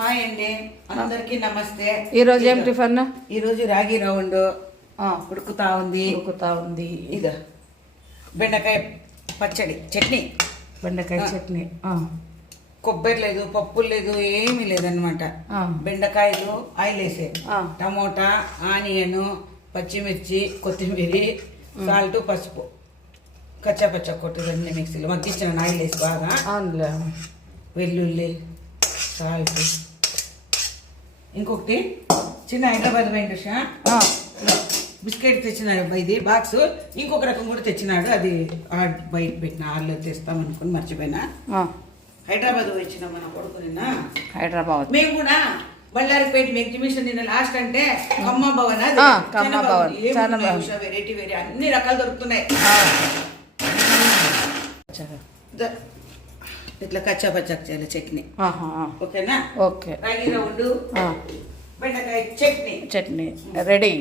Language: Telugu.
హాయ్ అండి, అందరికి నమస్తే. ఈ రోజు ఏం టిఫిన్? ఈ రోజు రాగి రౌండ్ ఉడుకుతా ఉంది. ఇదో బెండకాయ పచ్చడి చట్నీ, బెండకాయ చట్నీ. కొబ్బరి లేదు, పప్పు లేదు, ఏమీ లేదనమాట. బెండకాయలు ఆయిల్ వేసే, టమోటా, ఆనియన్, పచ్చిమిర్చి, కొత్తిమీర, సాల్ట్, పసుపు, కచ్చా పచ్చా కొట్టుదండి మిక్సీలో మగ్గించిన ఆయిల్ వేసి బాగా. వెల్లుల్లి, సాల్ట్, ఇంకొకటి చిన్న హైదరాబాద్ బిస్కెట్ తెచ్చినాడు, ఇది బాక్స్. ఇంకొక రకం కూడా తెచ్చినాడు, అది బయట పెట్టిన ఆళ్ళు తెస్తామనుకుని మర్చిపోయినా. హైదరాబాద్ వచ్చిన మన కొడుకు నిన్న. హైదరాబాద్ మేము కూడా బళ్ళారిపేట ఎగ్జిబిషన్ నిన్న లాస్ట్ అంటే కమ్మ భవన్, వెరైటీ అన్ని రకాలు దొరుకుతున్నాయి. ఇట్లా కచ్చా పచ్చా చేయాలి చట్నీ. ఓకేనా? ఓకే. రాగి రౌండ్, బెండకాయ చట్నీ రెడీ.